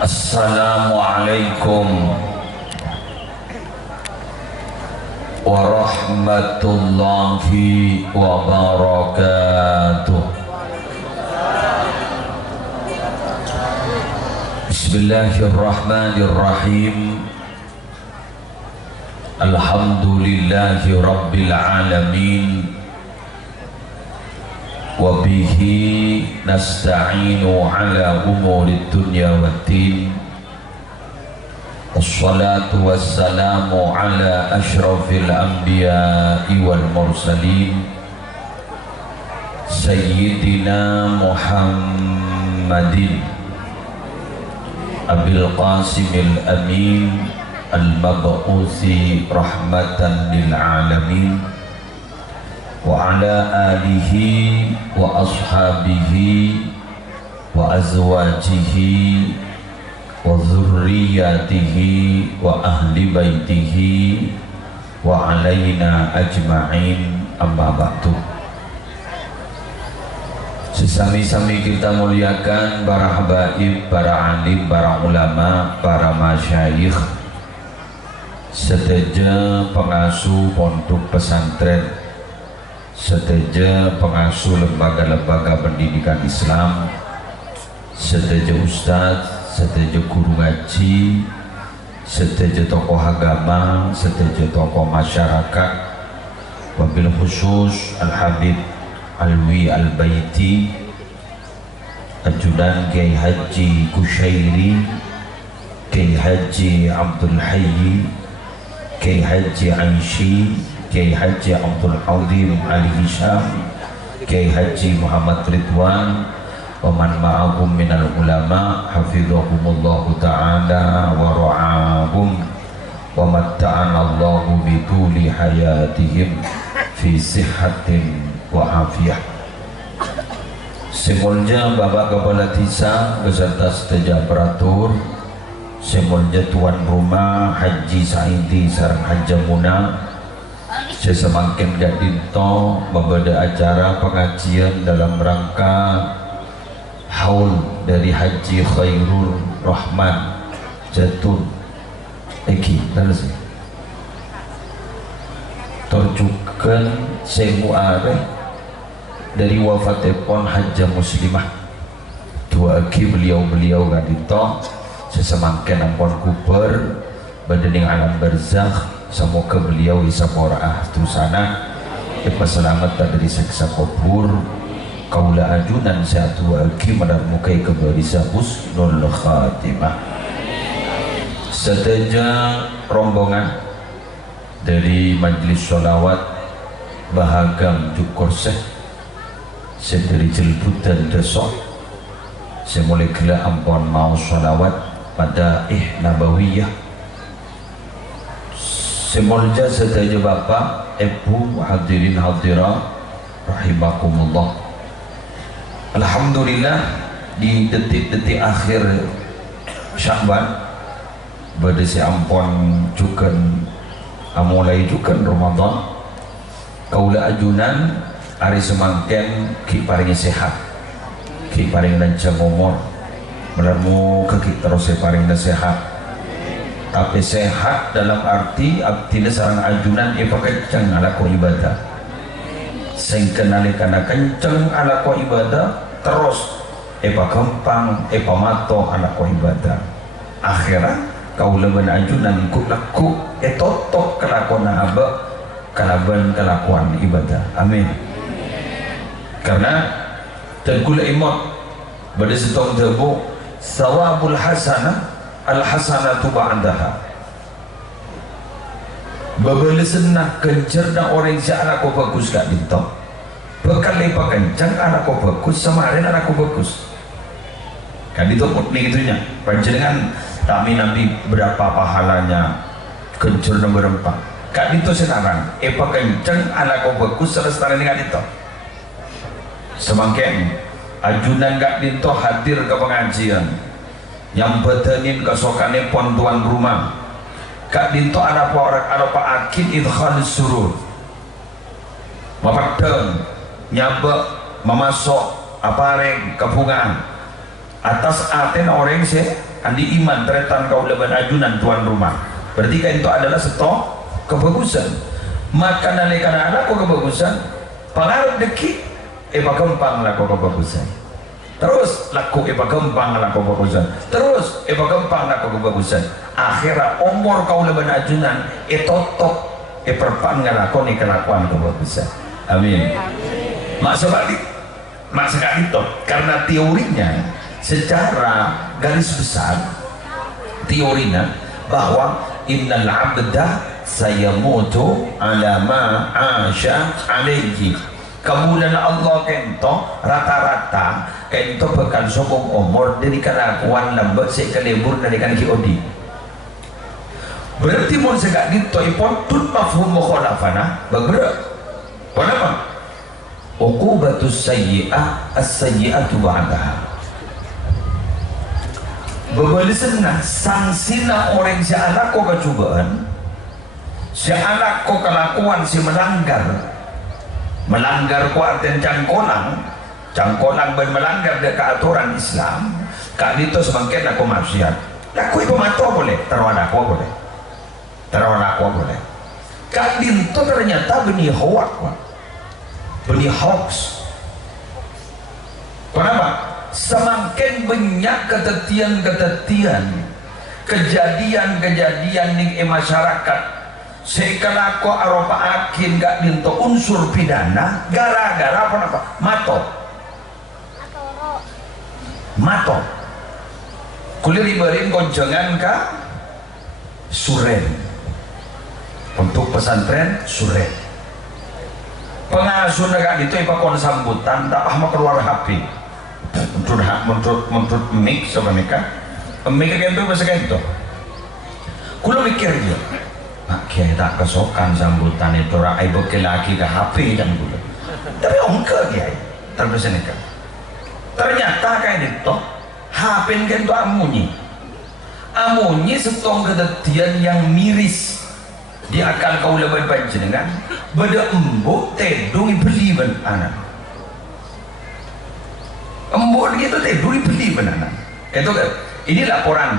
Assalamualaikum warahmatullahi wabarakatuh. Bismillahirrahmanirrahim. Alhamdulillahi rabbil alamin. Wabihi nasta'inu ala umuri dunya waddin. Wassalatu wassalamu ala ashrafil anbiya'i wal mursalin Sayyidina Muhammadin Abil Qasimil Amin Al-Mab'uthi rahmatan lil alamin wa ala alihi wa ashabihi wa azwajihi wa dzurriyyatihi wa ahli baitihi wa alaina ajma'in, amma ba'du. Sesami-sami kita muliakan para habaib, para alim, para ulama, para masyayikh, sedaja pengasuh pondok pesantren, sedaja pengasuh lembaga-lembaga pendidikan Islam, sedaja ustadz, sedaja guru ngaji, sedaja tokoh agama, sedaja tokoh masyarakat, wabil khusus Al-Habib Alwi Al-Baiti, ajudan Kiai Haji Kusyairi, Kiai Haji Abdul Hayy, Kiai Haji Aishi, Kiai Haji Abdul Azim Ali Hisham, Kiai Haji Muhammad Ridwan, wa man ma'ahum minal ulama hafizahumullahu ta'ala wa ra'ahum wa matta'ana Allahu bituli hayatihim fi sihhatin wa afiyah. Semulnya Bapak Kepala Desa beserta sedaja aparatur, semulnya tuan rumah Haji Saidi sareng Haja Muna, sesemakin gak dinto membeda acara pengajian dalam rangka haul dari Haji Khairul Rahman Jatun Eki terus terjukan semu areh dari wafatipun Haja Muslimah dua eki beliau gak dinto sesemakin ampun kuber badening alam barzakh. Semoga beliau bisa murah sana selamat dari siksa kubur, kaula ajunan satu lagi menermukai kebarisa husnul khatimah. Sedaja rombongan dari majelis sholawat Bahagam Jukorseh sedari Jelbut dan Desok, semulai gila ampun mau sholawat pada Nabawiyah. Semulja sedaja Bapak, Ibu, hadirin hadirat rahimakumullah. Alhamdulillah di detik-detik akhir Sya'ban pada si ampun juga mulai juga Ramadan, kaula ajunan hari semangken ki paring sehat, ki paring lancar umur, menermu ke kita terus paring sehat. Tapi sehat dalam arti abdina sarang ajunan kenceng ala ko ibadah, sing kenalikan kenceng ala ko ibadah terus gampang mato ala ko ibadah. Akhirat kau leban ajunan ku laku totok kelakona aba kalaban kelakuan ibadah. Amin. Karena tegula imam pada setong debu sawabul hasanah al-hasanatu ba'daha. Babalesan nak kencer na orang sa anak ko bagus gak dito. Bakal lepa kencang anak ko bagus sama rin anak ko bagus. Kan dito putni itunya. Panjenengan kami nanti berapa pahalanya kencer na berempat. Kak dito senarang epa kencang anak ko bagus selesai dengan dito. Semangken ajunan gak dito hadir ke pengajian. Yang betanin kesokane pon tuan rumah kak dinto ada pak akid idkhal surur mapadeng nyabek memasok apareng kepungan atas aten orang se andi iman tretan kau leban ajunan tuan rumah, berarti kan itu adalah stok kebagusan. Maka nalekana anak kau kebagusan pengaruh deki gempang lah kau kebagusan, terus laku gempang lah kau kebagusan, terus gempang lah kau kebagusan, akhirnya umur kau leban ajunan totok perpangan kau ni kelakuan kebagusan. Amin. Maksudnya itu karena teorinya secara garis besar teorinya bahwa innal abda sayamutu ala ma asya alaihi, kemudian Allah kento rata-rata kento bakal sokong umur dari kelakuan lambat sekelebur dari kan kiodi. Berarti mau segak gitu ipon tut mafhum mukhalafana bergerak. Kenapa? Uqubatus sayyi'ah as-sayyi'atu ba'daha. Bebalisena sangsina orang si anak ko kecubaan, si anak ko kelakuan si melanggar ko artian cangkolang ben melanggar dekat aturan Islam. Kak dito semakin aku maksiat. Aku itu mato boleh, taruhan aku boleh. Kak dito ternyata benih hoax. Kenapa? Semakin banyak kejadian di masyarakat sekala ko aropa akin gak dinto unsur pidana gara-gara apa? Mato kulir ibarin konjangan ka suren untuk pesantren suren pengasuh negara itu ipakon sambutan tak mau keluar HP menurut mik sama mereka mik itu bahasa itu kulo mikir dia pak kiai tak kesokan sambutan itu rakyat bekil lagi ke HP dan kulo tapi ongke kiai terbesar nikah ternyata kayak itu HP kan itu amunyi setong kedetian yang miris di akal kau lebih panjenengan beda embuk tedung beli ben anak embuk gitu tedung beli ben anak itu kan ini laporan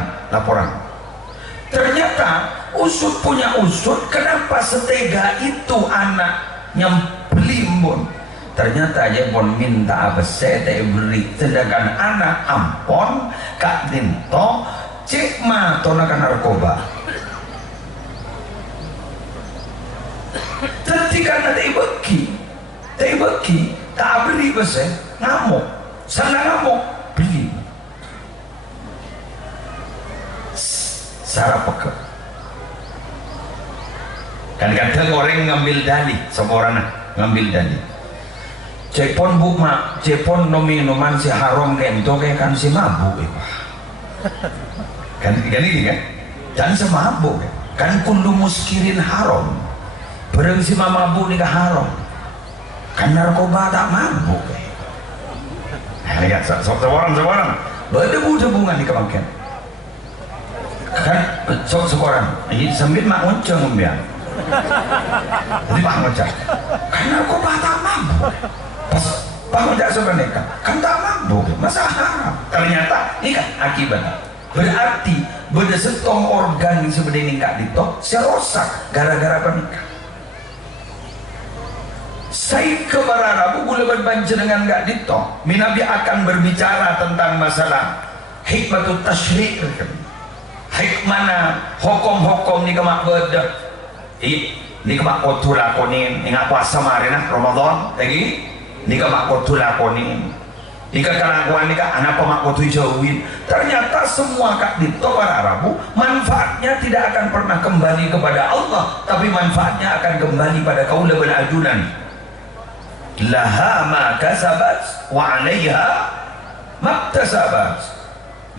ternyata usut punya usut kenapa setega itu anak yang beli embun ternyata aja pun minta apa saya beri sedangkan anak ampon kak dinto cek mah tonakan narkoba ketika nanti beki tak beli besar ngamuk beli sarap peke kan kadang orang ngambil dalih seorang ngambil dalih cepon bukma cepon minuman si haram kayak itu kayak kan si mabuk kan ini kan dan semabuk kan kullu muskirin haram bareng si mabuk nikah haram kan narkoba tak mabuk lihat seorang berdebu-debungan di kebangkian kan seorang ini sembit mak ngonceng membiang jadi mak ngonceng kan narkoba tak mabuk pas mak ngonceng sebenarnya kan tak mabuk masa haram ternyata ini kan akibatnya berarti beda setong organ yang sebenarnya nggak ditok serosak gara-gara pernikah saya kebararabu boleh berbanjir dengan nggak ditok Nabi akan berbicara tentang masalah hikmatut tasyri' hikmana hukum-hukum ni kemak beda ni kemak kotu lakonin ingat puasa marina Ramadan lagi ni kemak kotu lakonin jika kelakuan ni anak pemak kotu jauhin ternyata semua kak ditok bararabu manfaatnya tidak akan pernah kembali kepada Allah tapi manfaatnya akan kembali pada kaula bil ajunan laha ma kasabat wa 'alaiha maktasabat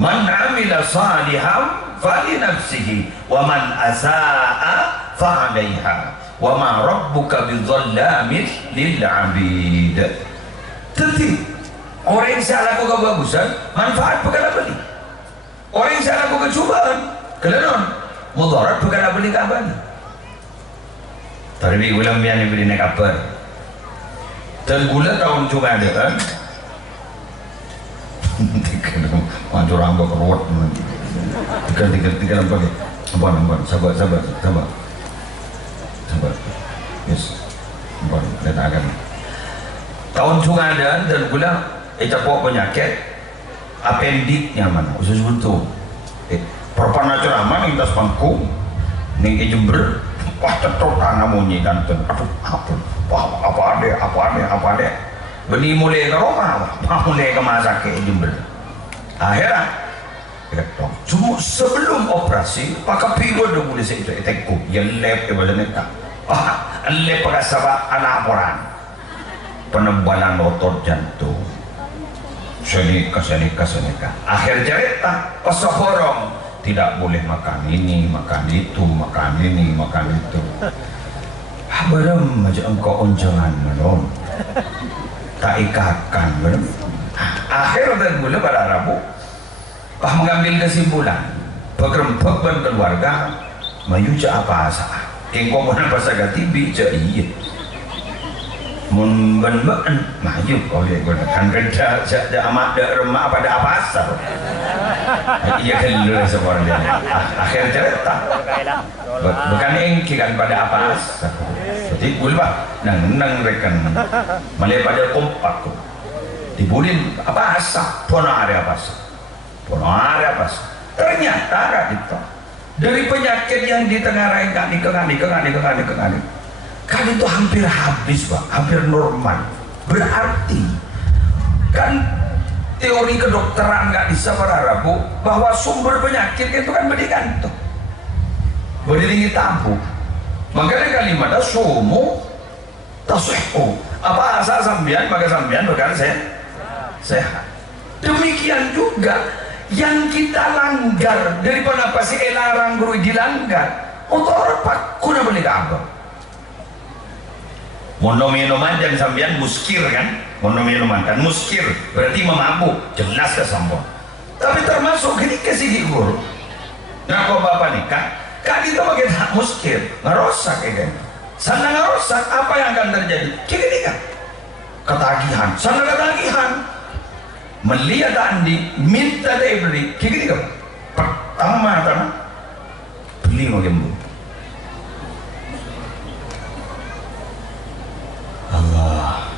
man 'amila salihan fali nafsihi wa man asaa fa 'alaiha wa ma rabbuka bidzallamin lil 'abid. Jadi orang yang salah kau kebagusan manfaat perkara beli orang yang salah kau kecubaan kelenon mudarat perkara beli kabani tapi ulam yang beli naik kapal dan gula tahun juga ada kan Maju rambut keruat tiga apa nih ampun sabar yes ampun letakkan tahun sungadan dan gula capok penyakit appendiknya mana usus buntu perpana ceramah nih tas panggung nih Jember wah cetok tanah munyi dan aduh apa ada beni mulai ke Roma mulai ke masake Jember akhirnya cuma sebelum operasi pakai pigo udah boleh saya itu etekku yang lep ibadah neta lep pakai sabak laporan penebalan otot jantung senika akhir cerita pesohorong tidak boleh makan ini makan itu bareng aja engkau onjangan menon tak ikatkan bareng akhir dan boleh pada Rabu mengambil kesimpulan pegerempek dan keluarga mayuja apa asa kengko mana pasal tibi iya mun ben maju oleh gunakan kerja amat remah pada apa asal iya kan seorang dia akhir cerita bukan engki kan pada apa asal jadi gulba nang rekan malai pada kompak dibulin apa asal ponare apa asal ternyata gitu dari penyakit yang ditengarai kali kan itu hampir habis Pak, hampir normal. Berarti kan teori kedokteran nggak bisa Rabu bahwa sumber penyakit itu kan bergantung berdiri tabu. Makanya kalimatnya sumu tasuhu apa asal sambian maka sambian bukan sehat. Demikian juga yang kita langgar daripada apa sih larang guru dilanggar untuk apa kuna beli apa minuman dan sambian muskir kan minuman kan muskir berarti memabuk jelas kesombong tapi termasuk ini kasih guru nah kok bapak nikah kan itu pakai tak muskir ngerosak ya kan sana ngerosak apa yang akan terjadi kini kan ketagihan sana ketagihan melihat andi minta dia beli kini kan pertama beli mau Allah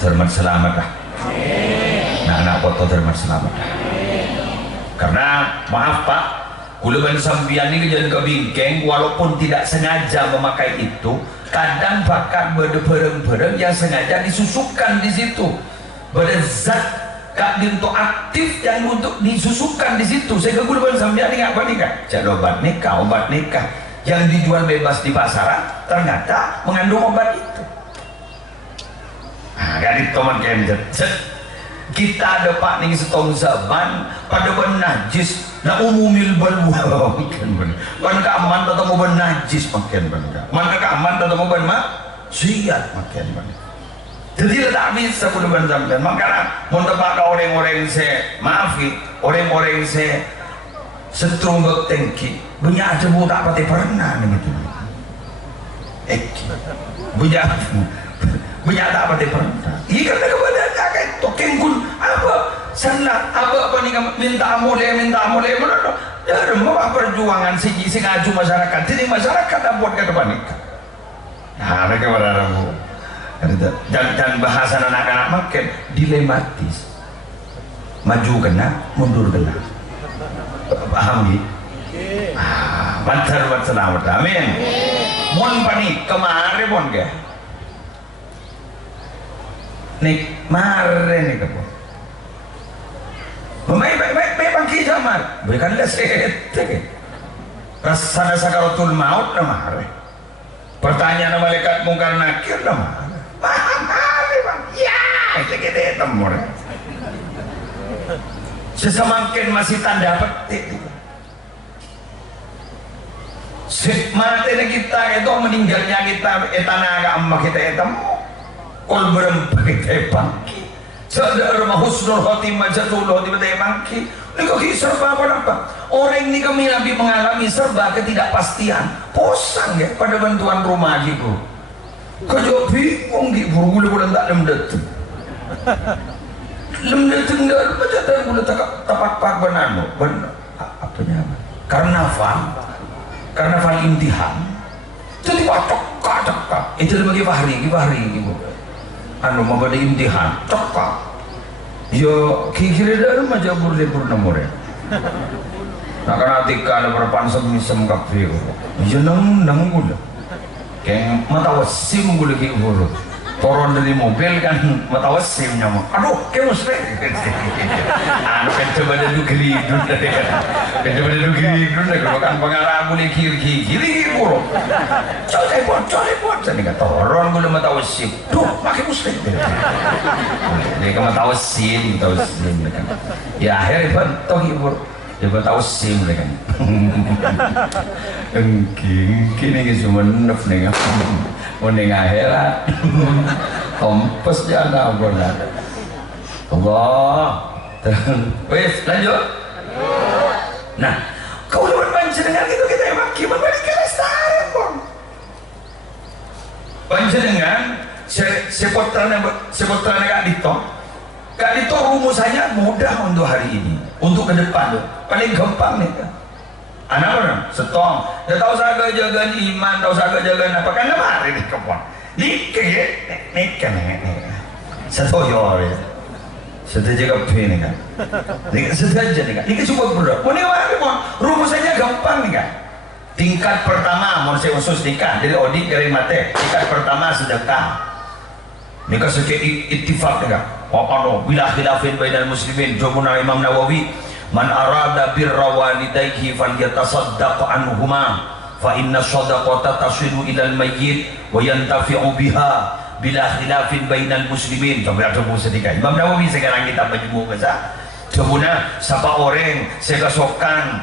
termat selamat lah anak foto termat selamat lah karena maaf Pak kuluban sambian ini jadi kebingkeng walaupun tidak sengaja memakai itu kadang bahkan bereng-bereng yang sengaja disusupkan di situ berzat kak dinto aktif yang untuk disusupkan di situ sehingga kuluban sambian ini apa nih kak jadi obat nikah yang dijual bebas di pasaran ternyata mengandung obat itu. Nah, dari teman kita ada pak nih setong zaman pada ben najis na umumil balwa kan keaman atau mau ben najis makin benar mana keaman atau mau ben siat makin benar jadi tidak bisa kudu ben sampean makanya mau tepak orang-orang saya maafi orang-orang saya setrumbek tengki banyak aja mau tak pati pernah begitu banyak tak pati pernah iya kata kepada kakek tokengkun apa sana apa nih minta mulai mana ya mau perjuangan si ngaju masyarakat jadi masyarakat buat ke depan nikah nah mereka berharap dan bahasa anak-anak makin dilematis maju kena mundur kena paham gitu mantar selamat amin mon panik kemarin mon ke nik mare nih kamu baik bangki zaman berikanlah sehat rasa sakaratul maut lemah pertanyaan malaikat mungkar nakir lemah paham hari bang ya itu kita temur sesemakin masih tanda petik materi kita itu meninggalnya kita etanaga amma kita etemu kol berempat kita bangki sadar mahusnul khotimah jatul khotimah kita bangki ini kok serba apa orang ini kami nabi mengalami serba ketidakpastian posang ya pada bantuan rumah gitu kau bingung di buru-buru tak ada mendetuk lemda tenggal baca dan boleh tapak pak benano apanya apa karnaval imtihan jadi cekak itu bagi Fahri ibu anu mau pada imtihan cekak yo kira dalam aja burde purnamore nak kena tika ada berpan semisem kafe yo nang gula kayak mata wasim gula kayak buru turun dari mobil kan mata wasimnya mah aduh kayak musrik anu kan coba ada dugri kalau kan pengarah boleh kiri buru coba buat jadi kan turun gula mata wasim duh pakai musrik dia kan mata wasim kan ya akhirnya toh ibu dia tahu sim kan kini cuma nef nih mau akhirat kompes jangan benar Allah wes lanjut nah kau udah panjenengan gitu kita emang gimana balik ke lestari pun panjenengan seputranya Kak Dito rumusannya mudah untuk hari ini untuk ke depan tuh paling gampang nih anak orang setong dia tahu saya jaga iman tahu saya jaga apa kan nama hari ini kepon nikah setoyor ya setuju kape nih kan setuju nih kan ini cukup bro mau nih wah rumusannya gampang nih kan tingkat pertama mau saya khusus nikah jadi audit dari mate tingkat pertama sedekah nikah sekian ittifaq nih kan wapano bila khilafin bainal muslimin jumhur Imam Nawawi man arada birra walidayhi falyatasaddaq anhuma fa inna shadaqata tasilu ilal mayyit wa yantafi'u biha bila khilafin bainal muslimin. Coba tunggu sedikit Imam Nawawi sekarang kita menyebut kesa jumhurna siapa orang segasokan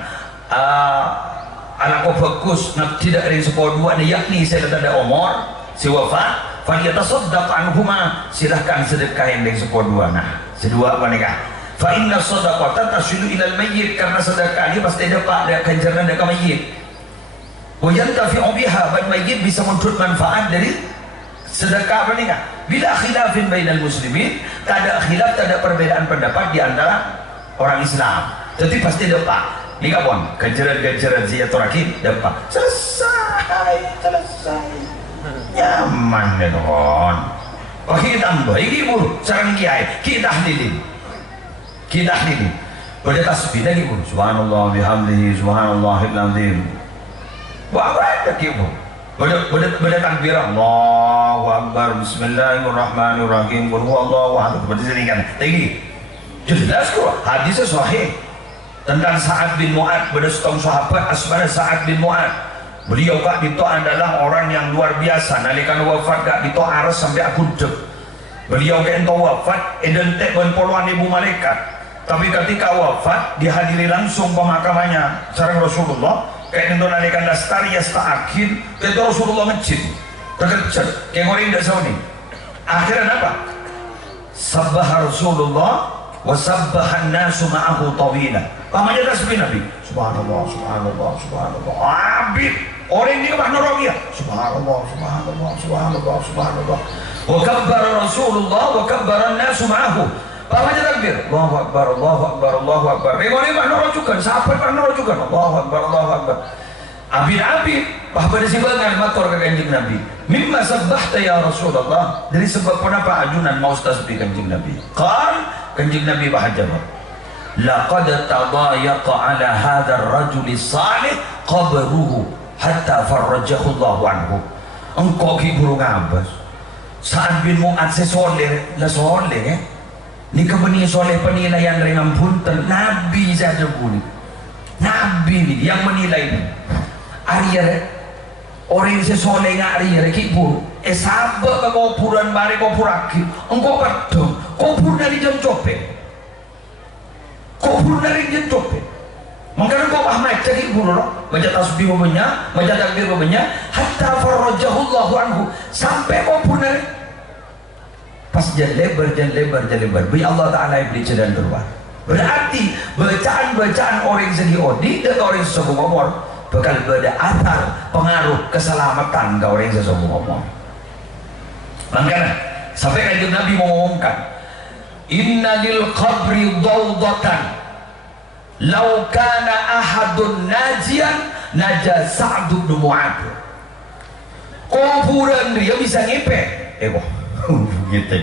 anak bagus nak tidak ada sepuluh dua yakni saya ada umur si wafat faliyatasaddaq anhuma silahkan sedekahin dengan sepuluh nah sedua menikah fa inna sadaqata tasilu ilal mayyit karena sedekah ini pasti dapat ada ganjaran dari mayyit wa yantafi'u biha bagi mayyit bisa menuntut manfaat dari sedekah menikah bila khilafin bainal muslimin tak ada khilaf tak ada perbedaan pendapat di antara orang Islam jadi pasti dapat nikah pun ganjaran silaturahim dapat selesai nyaman deh kawan. Oh kita tambah, ini buru, sarang kiai, kita lilin, pada tasbih lagi buru, subhanallah bihamdihi, subhanallahil azim. Wah ada kiai pada takbir Allahu Akbar, Bismillahirrahmanirrahim, Allahu Akbar, pada sini kan, tinggi. Jelas kok, hadisnya sahih tentang Sa'ad bin Mu'ad, pada setong sahabat asmana Sa'ad bin Mu'ad. Beliau Kak Dito adalah orang yang luar biasa nalikan wafat Kak Dito aras sampai akudep beliau kayak ento wafat identik dengan puluhan ribu malaikat tapi ketika wafat dihadiri langsung pemakamannya sareng Rasulullah kayak ento nalikan dastar ya sta'akin itu Rasulullah ngecit terkejut kayak orang tidak sauni akhirnya apa? Sabbah Rasulullah wa sabbahan nasu ma'ahu tawila pamanya tasbih Nabi subhanallah subhanallah subhanallah abid orang ini kemana rogiya subhanallah subhanallah subhanallah subhanallah wa kabbara Rasulullah wa kabbara nasu ma'ahu pamanya takbir Allahu Akbar Allahu Akbar Allahu Akbar orang ini kemana rojukan sahabat kemana rojukan Allahu Akbar Allahu Akbar abid pada simbangan matur ke kanjeng Nabi mimma sabbahta ya Rasulullah dari sebab kenapa ajunan mau tasbih kanjeng Nabi kanjeng Nabi bahajabah laqad tadayaqa ala hadzal rajuli salih qabruhu hatta farrajahu Allahu anhu engkau ki burung abas Sa'ad bin Mu'ad sesoleh la soleh ni kebeni soleh penilaian dari punten Nabi saja pun Nabi yang menilai Arya orang yang sesoleh ngari ki buru sabak ke kuburan mari kubur lagi engkau pedong kubur dari jam copet kubur dari jam copet makanya kau Ahmad jadi buru baca tasbih babanya baca takbir babanya hatta farrajahullahu anhu sampai kubur dari pas jalan lebar beri Allah Ta'ala yang beri jalan keluar berarti bacaan-bacaan orang segi odi dan orang sesuatu ngomong bakal ada atar pengaruh keselamatan ke orang sesuatu ngomong makanya sampai kanjeng Nabi mengumumkan inna lil qabri dawdatan law kana ahadun najian naja Sa'd bin Mu'adz. Kuburan dia bisa ngepek gitu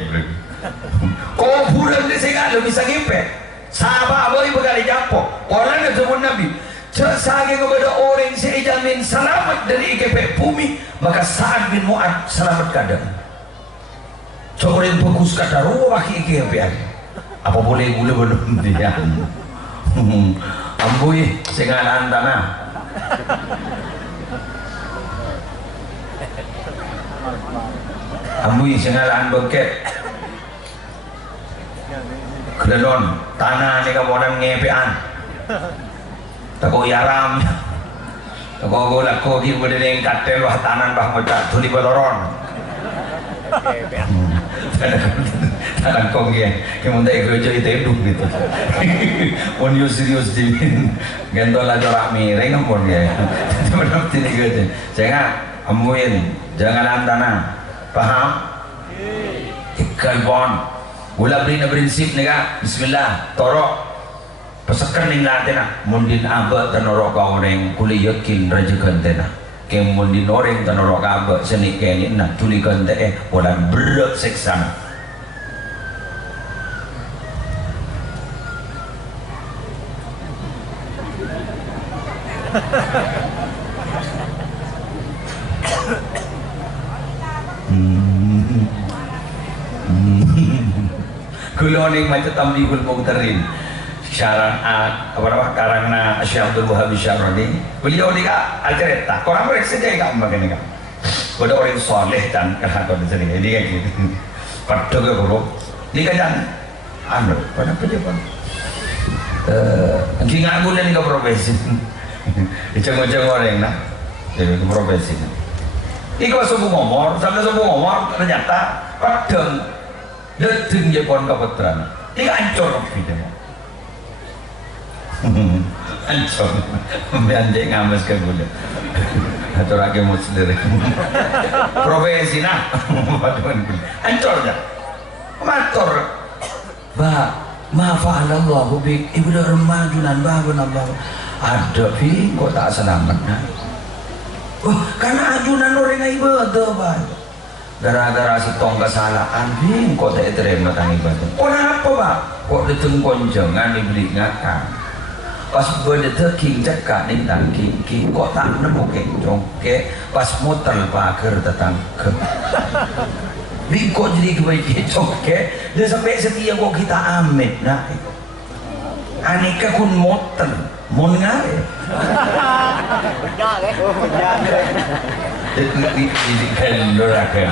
kuburan dia segala bisa ngepek sahabat boy bekali jampo orang yang sebut Nabi sage kepada orang sejamin selamat dari ikepek bumi maka Sa'd bin Mu'adz selamat kadang coba yang bagus kata ruah ikepek apa boleh gula belum dia ambui sengalan tanah ambui sengalan beket kelelon tanah ni kamu orang ngepean tako yaram tako golak ko ki bode ning katel wah tanan bah moca tuli baloron tanah kong ke munta ikrojo itu hidup gitu on you serius dimin gentol aja rak miring ampun ya teman-teman ini gitu jangan amuin jangan tanah paham ikal bon gula beri prinsip nih kak bismillah torok pesekan ning latena mundin aba tanoro ka orang kuli yakin rajakan tena ke mundin orang tanoro ka aba seni ke na tulikan teh wadan berat seksana kuloning macam tambihul mungtarin syaran apa karangna Syekh Abdul Wahab Syarani beliau ni kak alcerita korang mereka saja yang makan ni kak pada orang soleh dan kerana di sini ini kayak gitu pada ke guru ni kan anu pada pejabat angking aku ni ke profesi iceng-iceng orang nak jadi ke profesi ini kalau subuh ngomor sampai subuh ngomor ternyata kadang deting je pon kaputran ini hancur video hancur bianjek ngames ke gula atau lagi mau sendiri profesi nah hancur dah matur bah ma'fa'alallahu bik ibu dah remajunan bah ada fi kok tak selamat nah karena ajunan orang ibadah bah gara-gara setong kesalahan bing kok tak terima tang ibadah kenapa pak kok diteng konjongan dibeli ngakang pas benda terking cekak ning tangking kok tak nemu kencong ke pas muter pagar tetang ke bing kok jadi kebaikan ke dia sampai setia kok kita amit nah aneka kun muter mun ngare ini kendor akan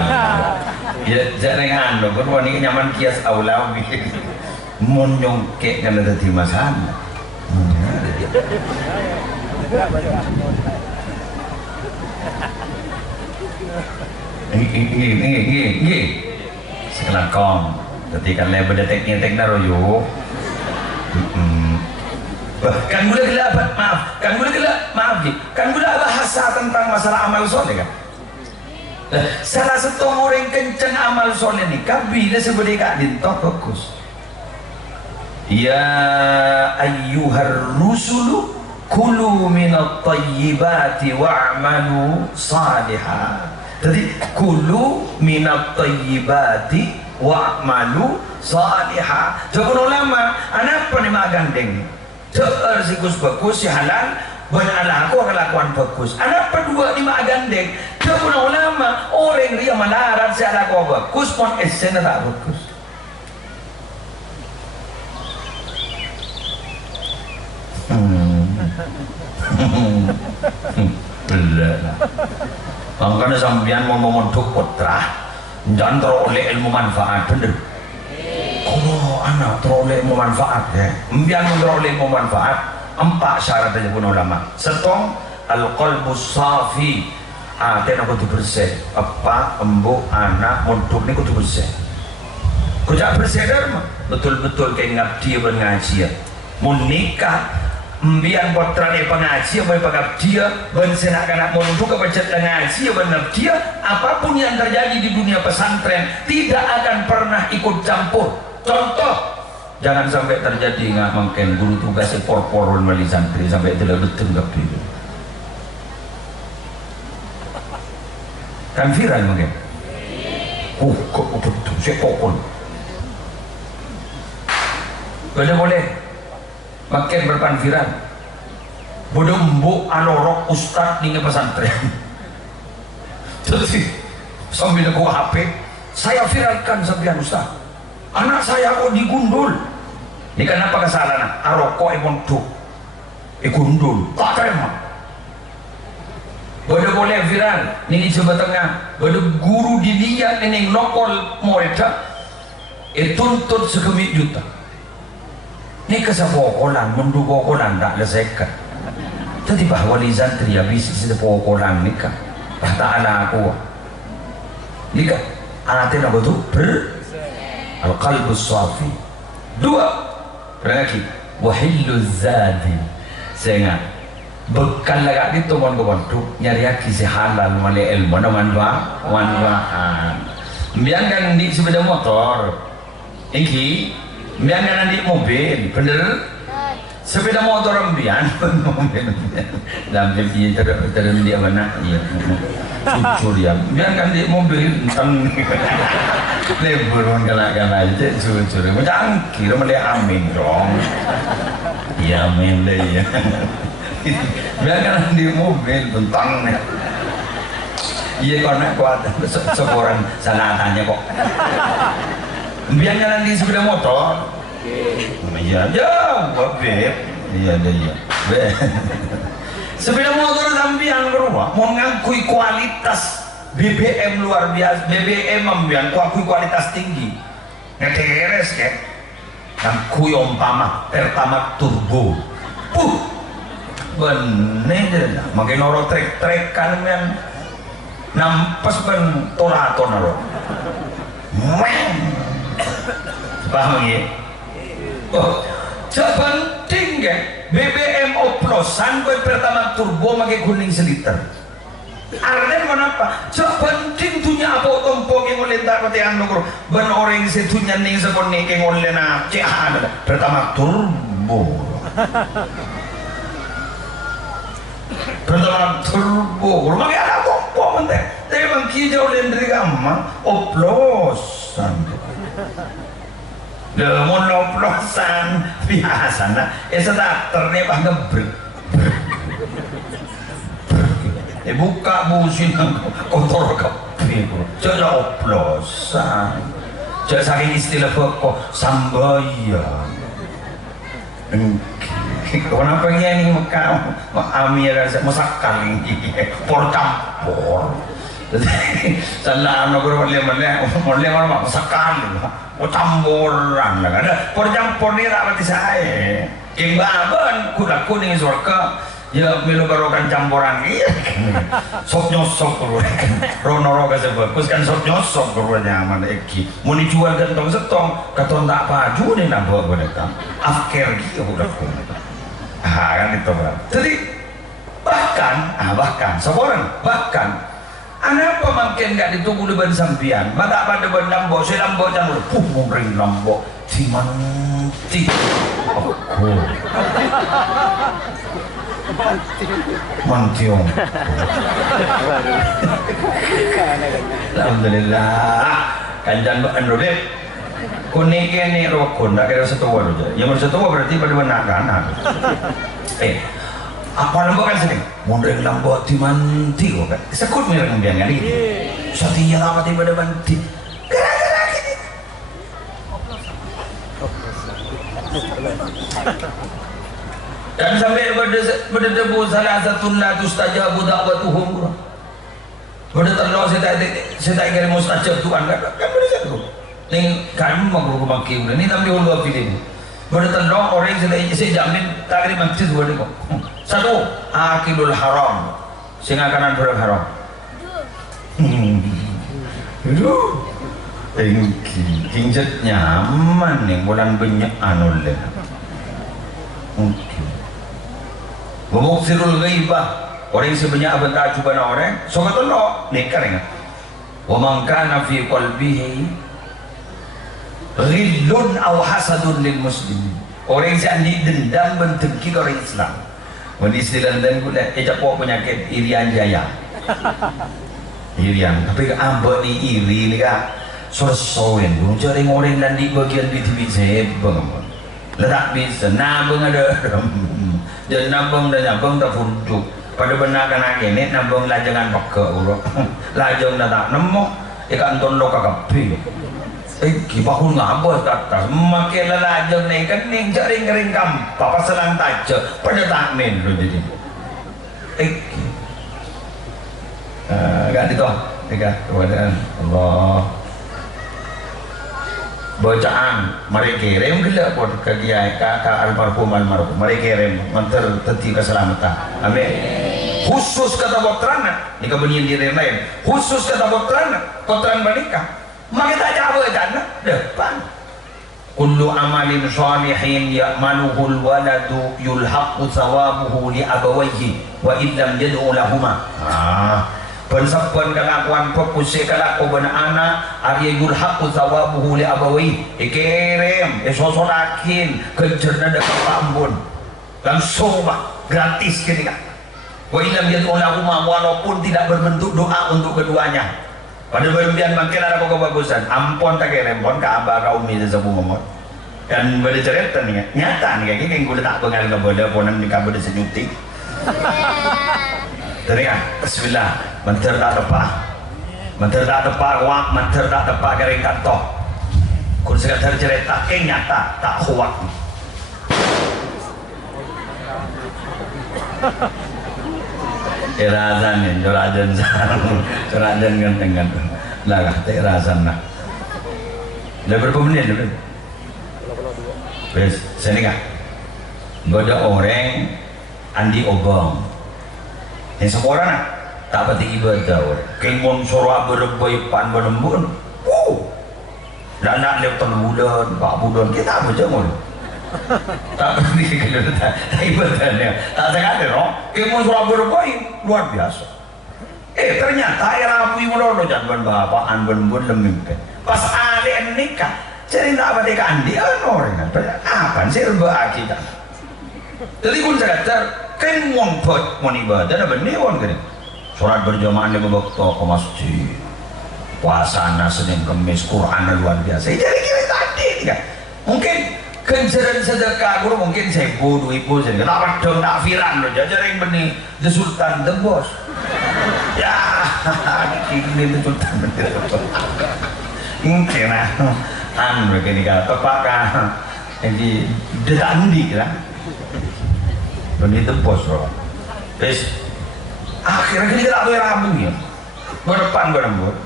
ya jangan lo kan wanita nyaman kias aula mun nyongke kan ada di masan ini sekarang kong ketika lebar deteknya teknologi kan boleh gila maaf kan boleh gila maaf kan boleh bahasa tentang masalah amal soleh kan salah satu orang kencang amal soleh ni kabila sebudi kak dintok fokus ya ayyuhar rusulu kulu minat tayyibati wa'malu salihah jadi kulu minat tayyibati wa'malu salihah jangan ulama anak apa ni magandeng seorang sikus bagus si halal benalah aku kelakuan bagus anak kedua ni mak gandeng jangan ulama orang dia melarat si anak aku bagus pun esen tak bagus belah makanya sambian mau membentuk putra jangan teroleh ilmu manfaat bener kalau anak teroleh ilmu manfaat ya biar teroleh ilmu manfaat 4 syarat aja pun ulama setong al-qalbus safi aten aku tu bersih apa embu anak untuk ni aku tu bersih kujak bersih mah betul-betul kayak ngabdi berngaji menikah mbian putrane pengaji apa pengabdi bensenak anak untuk kepecet ngaji benabdi apapun yang terjadi di dunia pesantren tidak akan pernah ikut campur contoh jangan sampai terjadi nggak mungkin guru tugasnya porporon wali santri sampai tidak betul itu kan viral mungkin kok betul saya pokok boleh makin berpan viral bodoh mbok alorok ustad di pesantren jadi sambil aku HP saya viralkan sampean ustad anak saya kok digundul ini kenapa kesalahan aroko emontu gundul tak terima bodoh boleh viral ini coba tengah bodoh guru dilihat ini nokol muridnya tuntut sekemik juta ini kesapokolan mendukokolan tak lesekan jadi bahwa wali santri ya bisa sepokolan nikah bahta ala aku nikah anaknya apa tuh al-qalbus safi dua berarti wahillu zadi sehingga bekal lagi itu mon nyari aki si halal male ilmu manfaat biarkan di sepeda motor iki biarkan di mobil bener sepeda motor ambian dalam dia terus dia mana iya cucur ya biarkan di mobil tentang lebur kala aja cucur macam kira melihat amin dong iya amin deh ya biarkan di mobil tentang iya karena kuat seorang salah tanya kok biarkan di sepeda motor iya jauh beb iya sepeda motor sambian ke rumah mau ngakui kualitas BBM luar biasa BBM ambian kuakui kualitas tinggi ngeteres ya ngakui umpama pertama turbo bener makin orang trek-trekan men nampas ben tolaton naro paham ya oh, penting ya BBM oplosan buat pertama turbo pakai kuning seliter artinya kenapa penting tunya apa tompok yang oleh tak petian nukur ben orang situnya nih sekolah yang oleh na ada pertama turbo pertama turbo rumah ada tompok penting tapi bang kijau oleh dari gampang oplosan lemon oplosan biasa nah sedaternya pak gebrek buka busin kotor kabeh jala oplosan jala saking istilah pokok sambayan kenapa ini Mekah Amir masakal ini por campur salah anak guru boleh mana masakal campuran lah ada por campur ni tak berarti saya imbaban kuda kuning surga ya milu barokan campuran iya sok nyosok guru rono roga sebagus kan sok nyosok guru nyaman eki mau dijual gantong setong katon tak baju nih nambah boneka afker gitu udah kan itu kan jadi bahkan seorang anak pemakin nggak ditunggu depan sampian mata pada depan lambo saya lambo jangan mungkin lambo timanti mantiong alhamdulillah kanjan android kuning ini rokon tak kira setua aja yang bersetua berarti pada menakan apa lambo kan sini mundur lambo timanti kok kan sekut mirip ngambian kali ini satinya lama tiba depan di gara-gara gini dan sampai berdebu salah satu natus tajabu dakwatuhum berdetelok saya tak kira mustajab Tuhan kan berdetelok ini kami mau berubah kiu ini tapi ulua film berdetelok orang saya jamin tak kira masjid boleh kok satu akilul haram singa kanan berang haram aduh kinjat nyaman yang bulan banyak anul mungkin memuksirul ghaibah orang yang sebanyak apa tak cuba na orang so katulok nikah ringan wa man kana fi qalbihi ghillun aw hasadun lil muslimin. Orang yang dendam bentengki orang Islam. Di istilah dan gula apa penyakit irian jaya. Irian, tapi ambek ni iri ni kak sorsoin dulu cari orang dan di bagian di TV sebang. Letak bisa nabung ada. Dan nabung dan nabung tak funduk. Pada benar kan ini nabung lajangan pakai urut. Lajang dah tak nemu. Ikan ton lo kakapi. Kibahun ngabos kata makin lelajang nih kan nih jaring kering kampa pasalan taja pada takmin lo jadi gak itu kewadaan Allah bacaan mereka kirim gila pun ke dia ke almarhum mereka kirim menter teti keselamatan amin khusus kata bokterana ini kebenaran diri lain khusus kata bokteran menikah maka tak jawab kan depan kullu amalin shalihin ya'maluhul waladu yulhaqu thawabuhu li abawayhi wa illam yad'u lahuma pensapan kelakuan fokus kelakuan anak ari yulhaqu thawabuhu li abawayhi ikirim sosorakin kejerna dekat pambun langsung gratis gini kan wa illam yad'u lahuma walaupun tidak berbentuk doa untuk keduanya. Pada berlebihan makin ada kebagusan ampun tak kira ampun ke abah ke umi sesepuh ngomong dan pada cerita nih nyata nih kayak gini gue tak pengal ke bodoh ponan di kabel senyuti teringat bismillah menter tak tepat wak menter tak tepat kering kantor kun sekadar cerita nyata tak kuat irasan nih jurajan ganteng lah irasan lah udah berapa menit dulu wes sini kak gak ada orang andi obong yang seorang tak pati ibadah kemon surah berbaik pan berembun dan nak lihat bulan 4 bulan kita apa jangan tak pergi kalau tak ibadahnya tak sengaja no kemon surah berbaik luar biasa ternyata rabu ibu jangan bapaan berembun lemimpe pas alih nikah cerita apa dia kandi orang apa sih rebah kita jadi pun saya kata kan mau ibadah ada beneran gini sholat berjamaah di waktu ke masjid puasana Senin Kemis Quran luar biasa jadi kira tadi kan mungkin kenjaran sedekah guru mungkin saya bodoh ibu saya kenapa dong tak viral loh jajarin benih the Sultan the Boss ya ini the Sultan bener mungkin begini kan apakah jadi dedandi lah benih the Boss loh terus akhirnya kita tak boleh rabu ya berdepan berembut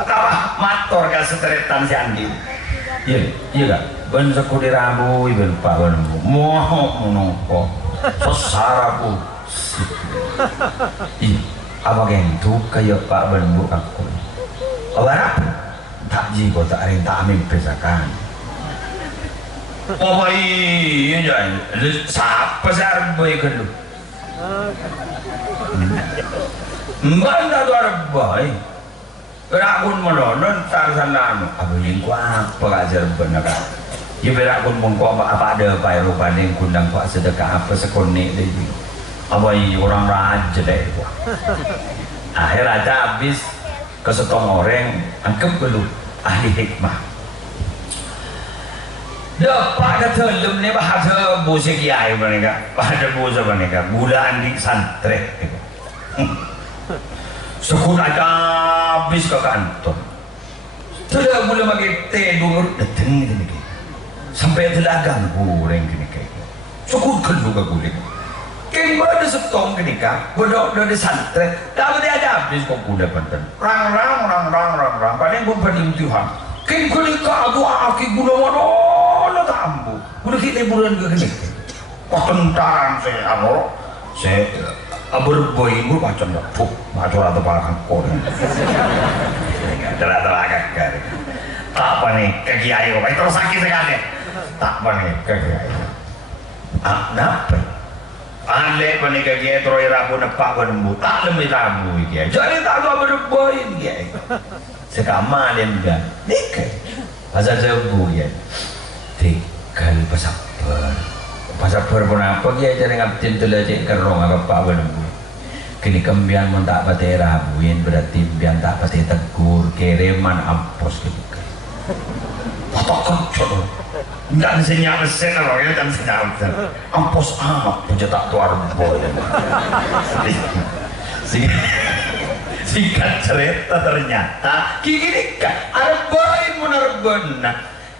apa motor kan seteretan si Andi iya kan ben sekudi rabu iben pak berembut mohon menongko sesarapu iya apa gitu kayak pak berembut aku apa tak jigo tak ada tak amin pesakan oh iya jangan siapa sarboy kan lu mbak tu ada boy berakun melonon tarzan abang ku apa ajar benar kan ya berakun pun kau apa ada bayar banding kundang kau sedekah apa sekonik deh apa orang raja deh akhir aja habis kesetong orang angkep dulu ahli hikmah dapat kata lem ni bahasa bose kiai mereka bahasa bose mereka bulan di santri sekut aja habis ke kantor sudah mulai pakai teh dungur datang gini sampai telagang goreng gini kayak sekut kelu ke goreng keng ada setong gini kak bodoh dari santri tapi dia aja habis kok kuda panten rang paling pun paling Tuhan keng kali kak doa aki gula mana tak ambu udah kita bulan ke gini tentaran saya amor saya berboy gue macam dah tuh macam rata parang kor rata agak apa nih kaki ayo itu sakit sekali tak apa nih kaki ayo apa ane apa nih kaki ayo terus rabu nepak berembu tak lebih rabu jadi tak tahu berboy dia sekamalin kan nikah pasal sebu ya tinggal pasabar pun apa ya cari ngabdin tu lah cek kerong apa apa nunggu kini kembian mun tak pati rabuin berarti bian tak pati tegur kiriman ampos gitu foto kocok dan senyap mesin loh ya dan senyap ampos pencetak tuar boy singkat cerita ternyata gini kan arbain menarbena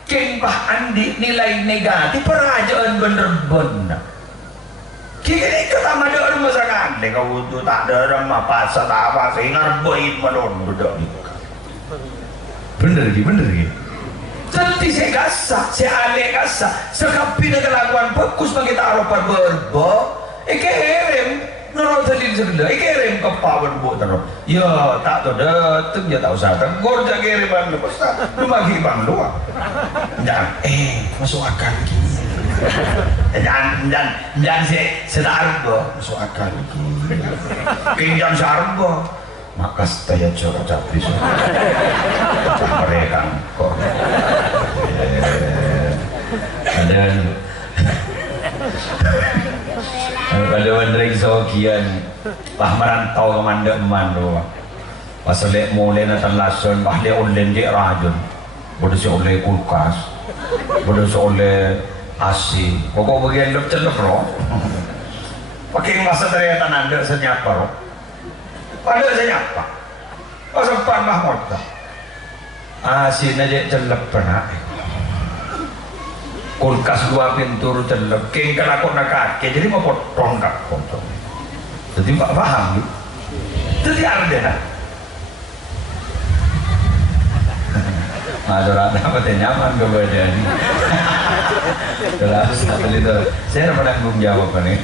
kembah andi nilai negatif perajaan bener-bener gini ketama ada orang masakan kau itu tak ada orang apa apa sehingga arbain menurut bener gitu nanti saya kasar, saya alih kasar sekapi dengan kelakuan bagus bagi taruh berbo kerem nurut tadi sebelah kerem kepawan bu taruh ya tak tahu datang ya tak usah tegur jak kerem bang lu besar lu bagi bang lu jangan masuk akal gini jangan saya arbo masuk akal gini kinjam sarbo maka saya coba capri mereka kok ada wandering sokian pah merantau ke mandeman doa pas lek mulai natan lason pah lek online dia rajun bodoh si oleh kulkas bodoh si oleh asi pokok bagian lep celep roh pakai masa dari tananda senyapa roh padahal senyapa oh sempat mahmud asin aja celep pernah kulkas dua pintu celep king kelakon nak kaki jadi mau potong kak potong jadi tak paham gitu jadi ada ada apa teh nyaman kemudian kalau satu itu saya menanggung jawab nih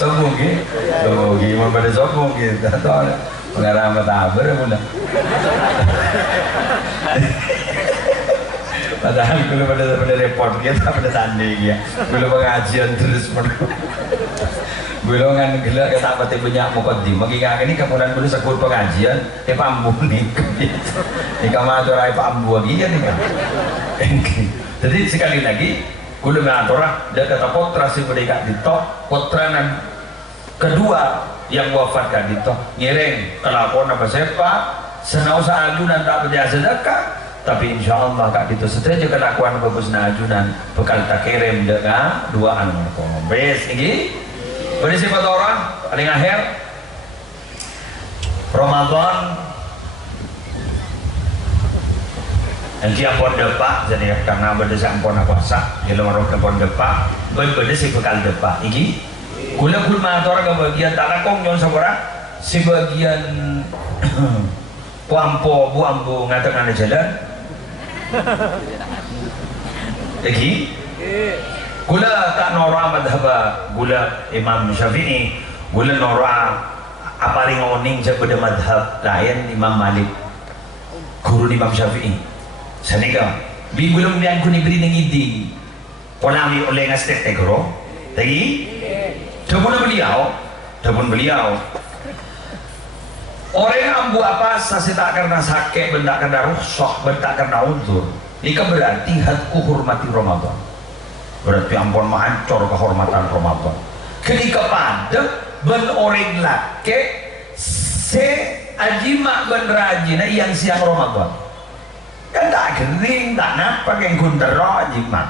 sombong gitu mau pada sombong gitu atau pengarah mataber mudah padahal kalau pada report kita pada tanding ya belum pengajian terus belum kan gila kita pati punya mukaddimah mengingat ini kemudian boleh sekut pengajian pambu nih di kamar tuh rai pambu lagi kan nih kan jadi sekali lagi kulo mengaturah dia kata potra si mereka ditok potranan kedua yang wafat kan ditok ngiring kelakon apa siapa senau saajunan tak berjaya sedekah tapi insya Allah kak itu setelah kelakuan bagus na ajunan bekal tak kirim dengan dua anak bes ini beri sifat orang paling akhir Ramadan nanti ampun depak jadi karena berdesa ampun puasa di luar ampun depak berdesa bekal depak ini gula mator ke bagian tak lakong nyon sabora si bagian puampo buambu ngatakan ada jalan lagi gula tak nora madhaba gula Imam Syafi'i gula nora apa ring oning jaga madhab lain Imam Malik guru Imam Syafi'i sanika bi belum yang kuni beri nangidi polami oleh ngastek tegro lagi dapun beliau orang yang ambu apa sasi tak karena sakit benda karena rusak benda karena untur ini berarti hadku hormati Ramadan berarti ampun menghancur kehormatan Ramadan ketika pada ben orang laki se ajima ben rajina yang siang Ramadan kan tak kering tak nampak yang gundara ajima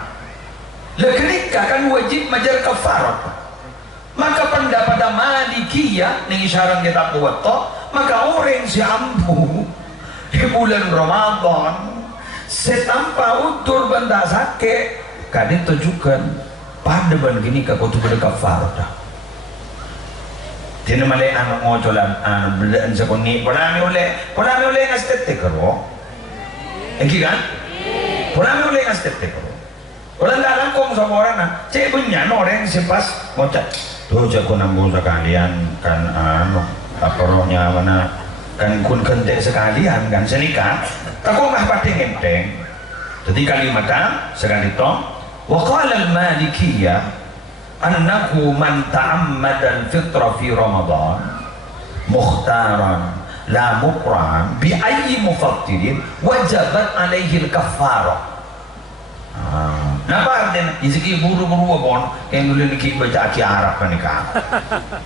lah ketika kan wajib majar kafarat maka pendapat Malikiyah nih isyarat kita kuwato maka orang si ambu di bulan Ramadan setanpa utur benda sakit kadang tujukan pada ban gini ke kutu berkafarat tidak malai anak ngocolan anak belaan sekoni pernah oleh ngasih tekero engki kan pernah oleh ngasih tekero orang tak langkong sama orang nah cek punya orang sepas ngocak tuh jago nambung sekalian kan apa rohnya mana kan kun kentek sekalian kan senika takut nggak pati ngenteng jadi kalimatnya sekali itu wa qala al-malikiyah annahu man ta'ammada al-fitra fi Ramadan mukhtaran la mukrah bi ayyi mufattirin wajabat alaihi al-kaffarah. Napa artinya? Isiki buru-buru bon, yang dulu niki baca aki Arab kan nikah.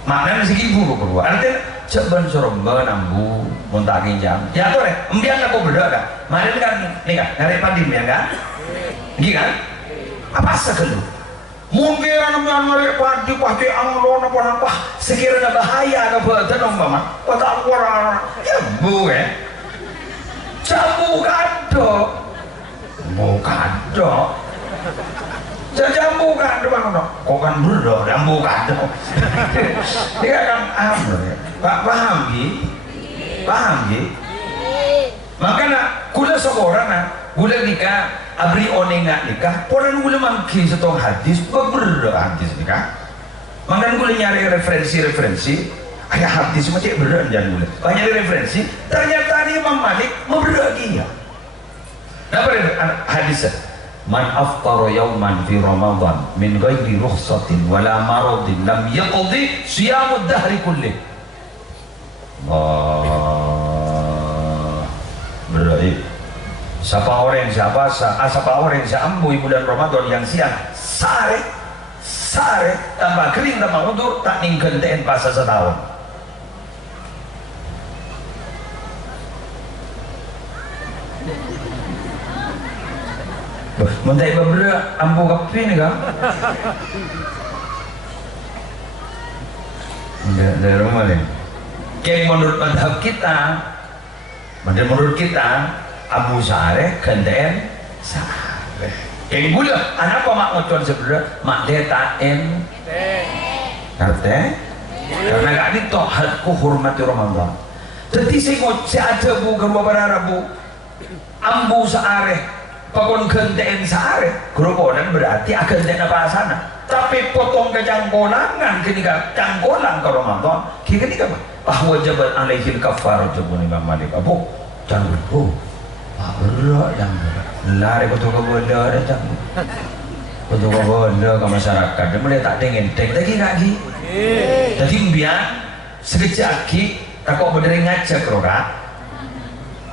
Maknanya isiki buru-buru. Artinya ceban soromba nambu montakin jam. Ya tuh deh, embiang aku berdoa. Mari kan nikah, ngari pandim ya kan? Gini kan? Apa sekelu? Mungkin orang ngari padi pasti anglo apa sekiranya bahaya ke betul dong mama. Kata orang ya bu ya. Jamu kado. Bukan dong, jamu kan doang dong. Kok kan berdor, jamu kan dong. Dia kan paham gi. Makanya kula seorang kula nikah, abri onenga nikah. Orang kula mangki setong hadis, berbeda hadis nikah. Makanya kula nyari referensi. Ayah hadis macam berat jangan kula. Banyak referensi. Ternyata dia Imam Malik memberagi ya. Apa hadisnya? Man aftara yawman fi Ramadan min ghairi rukhsatin wala maradin lam yaqdi siyamud dahri kullih. Berarti siapa orang yang ambui bulan Ramadan yang siang sare tambah kering tambah udur tak ningken TN puasa setahun. Mentai beberapa ambu kapi ni kan? Dari rumah ni. Kayak menurut madhab kita, Abu Sa'areh kenteen Sa'areh. Kayak gula, anak apa mak ngotot sebenarnya? Mak dia ta'en. Ngerti? Karena gak ini tohatku hormati Ramadan. Jadi saya ada bu kerja pada bu Abu Sa'areh. Pakon kenteen sehari, keruponan berarti akan tidak apa sana. Tapi potong ke cangkolangan, ketika cangkolang ke Ramadan, ketika bahwa jabat alaihil kafar jebun Imam Malik. Abu, jangan bu, berat jangan. Lari betul ke bola ada jangan. Betul ke bola ke masyarakat. Dia mulai tak dengin, lagi lagi. Jadi biar sekejap lagi, takut berdiri ngajak rorak.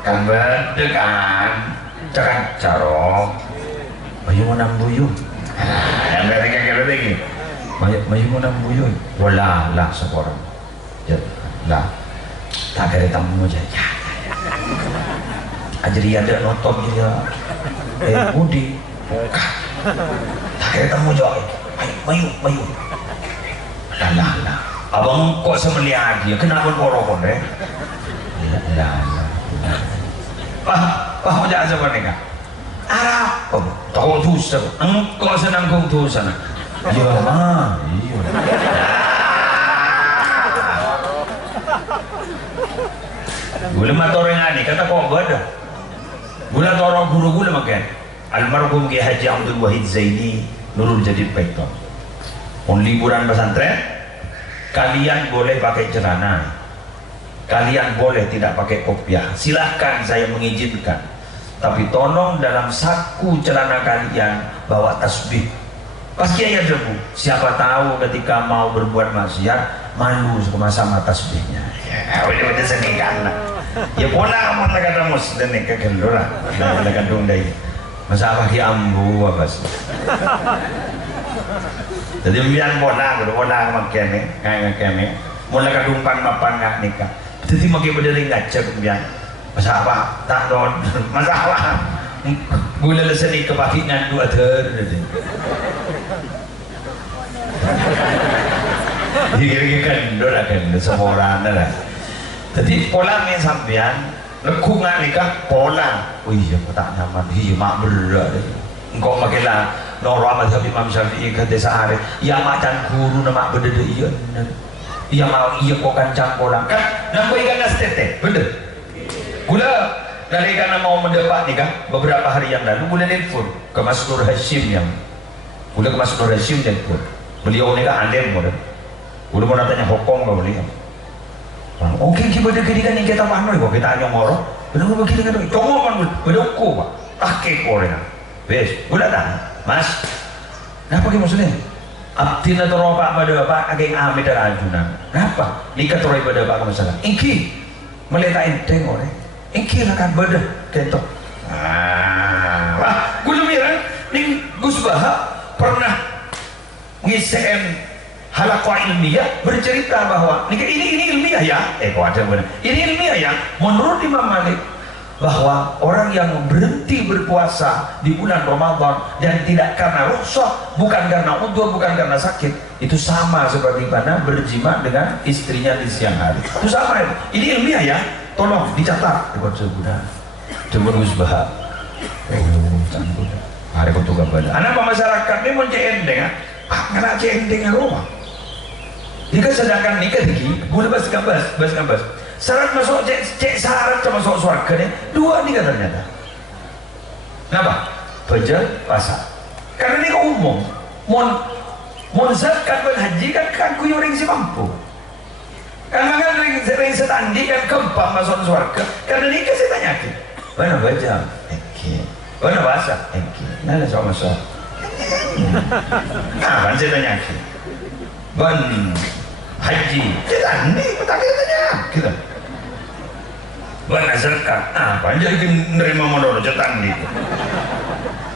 Kan berdekan. Jangan carok bayu menang buyung yang mereka kira lagi bayu menang buyung wala lah seorang ya lah tak ada tamu aja ya ajri ada nonton dia budi buka tak ada tamu aja bayu lah abang kok semelia dia kenapa korokon lah Paham aja apa nih kak? Arab, tahu dosa, engkau senang kau dosa nak? Iya mah, iya. Gula mator yang ani kata kau berada. Gula orang guru gula makan. Almarhum Kiai Haji Abdul Wahid Zaini Nurul Jadid Paiton. On liburan pesantren, kalian boleh pakai celana. Kalian boleh tidak pakai kopiah, silahkan saya mengizinkan. Tapi tolong dalam saku celana kalian bawa tasbih. Pas Kiai ada bu, siapa tahu ketika mau berbuat maksiat malu sama tasbihnya. Ya udah senikan lah. Ya pola mana kata mus dan nikah kendora, ada kandung dari. Masa pakai ambu apa sih? Jadi biar pola makan kayak mulai kadumpan mapan nggak nikah. Jadi makin berdiri ngajak kemudian masa apa tak don masalah gula leseni kepakingan dua ter jadi kan dora kan semua orang lah. Jadi pola ni sampean lekung nikah pola oh iya aku tak nyaman iya mak berat engkau makinlah norma mazhab Imam Syafi'i ke desa hari ya macan guru nama berdiri iya iya mau iya kok kancang pola kan nampak ikan nastete bener gula dari karena mau mendapat nikah beberapa hari yang lalu gula nelfon ke Mas Nur Hashim yang gula ke Mas Nur Hashim nelfon beliau nikah andem model gula mau tanya hukum ke beliau oke kita kan kita mana kok kita hanya ngorok benar begini kan cuma kan beliau ku pak pakai Korea bes gula tak mas kenapa maksudnya abdina toropak pada bapak ageng amit dan ajunan kenapa nikah toroy pada bapak masalah ingki meleta enteng orang engkir akan bedah ketok wah gulumiran ning Gus Baha pernah ngisen halaqah ilmiah bercerita bahwa ini ilmiah ya kok ada benar ini ilmiah ya menurut Imam Malik bahwa orang yang berhenti berpuasa di bulan Ramadan dan tidak karena rukhsah, bukan karena udzur, bukan karena sakit, itu sama seperti mana berjima dengan istrinya di siang hari. Itu sama itu. Ini ilmiah ya. Tolong dicatat di kota Buddha. Coba Baha. Hari kota Buddha. Anak masyarakat ini mau cendeng, nggak cendeng rumah. Jika sedangkan nikah diki, boleh bahas kambas. Syarat masuk cek syarat masuk surga nih dua nih ternyata. Kenapa? Fajar pasar. Karena ini umum. Mon zakat dan haji kan kuyuring si mampu. Karena kan ring setandi kan kempang masuk surga. Karena ini saya tanyakin. Mana baca? Mana bahasa? Nada sama masuk. Kapan saya tanyakin? Ban haji. Kita nih tanya kita. Bana zakat apa jadi nerima modal cetan gitu.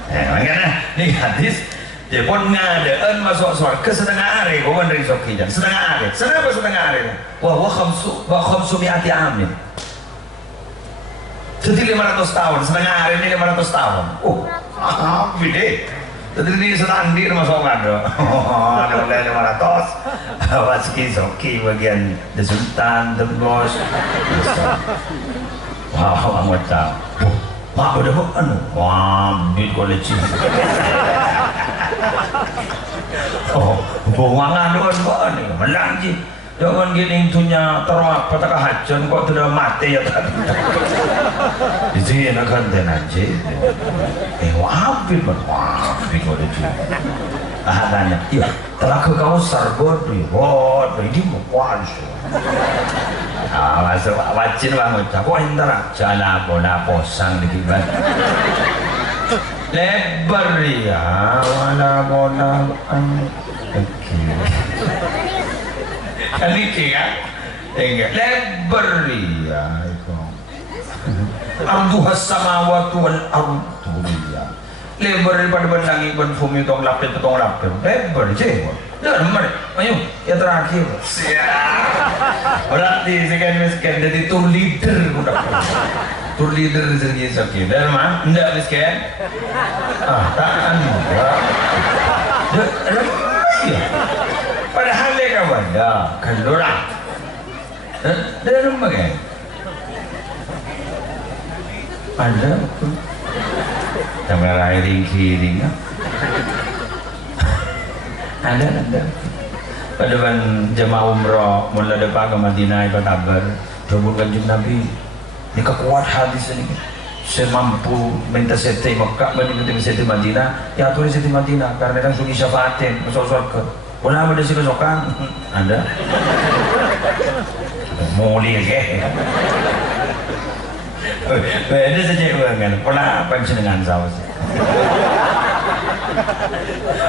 Makanya nih hadis dia pun ngadaan masuk surga setengah hari kau dari sokijan setengah hari. Kenapa setengah hari? Wah khamsu mi'ati amin. Jadi 500 tahun setengah hari ini 500 tahun. Gede. Jadi ini setandi masuk kado. Ada 500. Awas soki bagian the sultan, the bos. Wah, amat tahu. Mak udah bukan? Wah, bid koleksi. Buangan doan bukan nih, melanji. Jangan gini intunya terwak patah hajan kok tidak mati ya tadi. Di sini nak ganten aja. Wabit bid koleksi. Tanya, iya, telah ke kausar bodoh, ini mau kuasa. Masuk wajin banget, kok intera jalan bola posang di kibat. Lebar ya, wala bola kan ini kan? Lebar ya, itu. Arduhas samawati wal ardu ya. Lebar daripada bendangi ben bumi tong lapis lebar je. Dan mari, ayo yang terakhir. Siap. Berarti sekian jadi tour leader udah. Tour leader jadi sakit. Dan mah enggak miskin. Tak enggak. Padahal mereka benda kendora. Dan bagaimana? Ada kamera ring ada pada jemaah umroh mulai depan ke Madinah itu tabar jabun kanjeng Nabi ini kekuat hadis ini saya mampu minta seti Mekah minta seti Madinah ya tulis seti Madinah karena kan sungi syafaatin masuk surga boleh ada sih kesokan ada mulai ini saja uangan pola penjenengan saus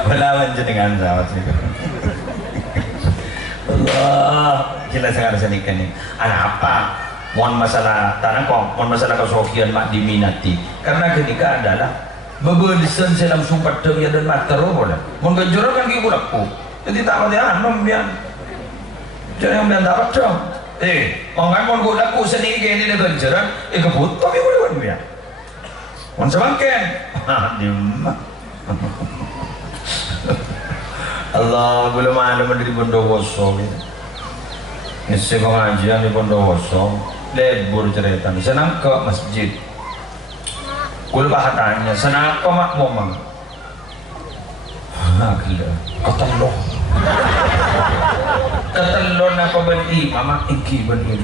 pola penjenengan saus Allah gila sekarang saya nikah nih anak apa mohon masalah tanah kok mohon masalah kesokian mak diminati karena ketika adalah beberlisan dalam sumpah dunia dan matero boleh mohon genjorokan ke ibulaku jadi tak ada membian jangan yang dapat dong mongkan mon gula ku seni gini de benjeran kebut tapi boleh ya mon semangken di rumah Allah belum ada dari Bondowoso ngisi pengajian di Bondowoso lebur cerita senang ke masjid kul bahatannya senang ke makmum gila ketelok ketelon apa beli mama iki beli